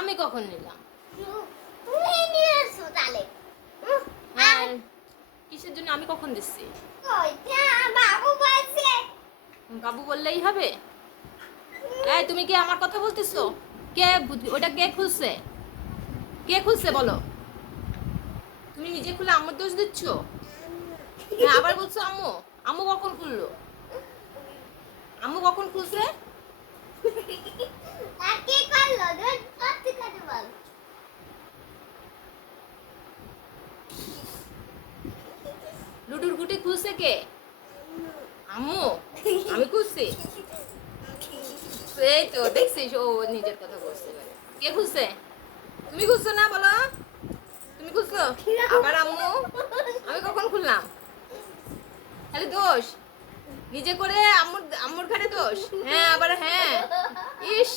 আমি কখন নিলাম? কিসের জন্য আমি কখন দিচ্ছি? বাবু বললেই হবে? এই তুমি কি আমার কথা বলতেছো? কে ওটা কে খুলছে? কে খুলছে বলো? তুমি নিজে খুলে আম্মুর দোষ দিচ্ছ? আবার বলছো আম্মু? আম্মু কখন খুললো? আম্মু কখন খুলছে? লুডুর গুটি খুলছে কে? আম্মু? আমি খুলছি? এই তো দেখছিস ও নিজের কথা বলছে। কে খুলছে? তুমি খুলছো না বলো? তুমি খুলছো? আবার আম্মু? আমি কখন খুললাম? তাহলে দোষ নিজে করে আম্মুর আম্মুর ঘাড়ে দোষ। হ্যাঁ আবার হ্যাঁ। ইস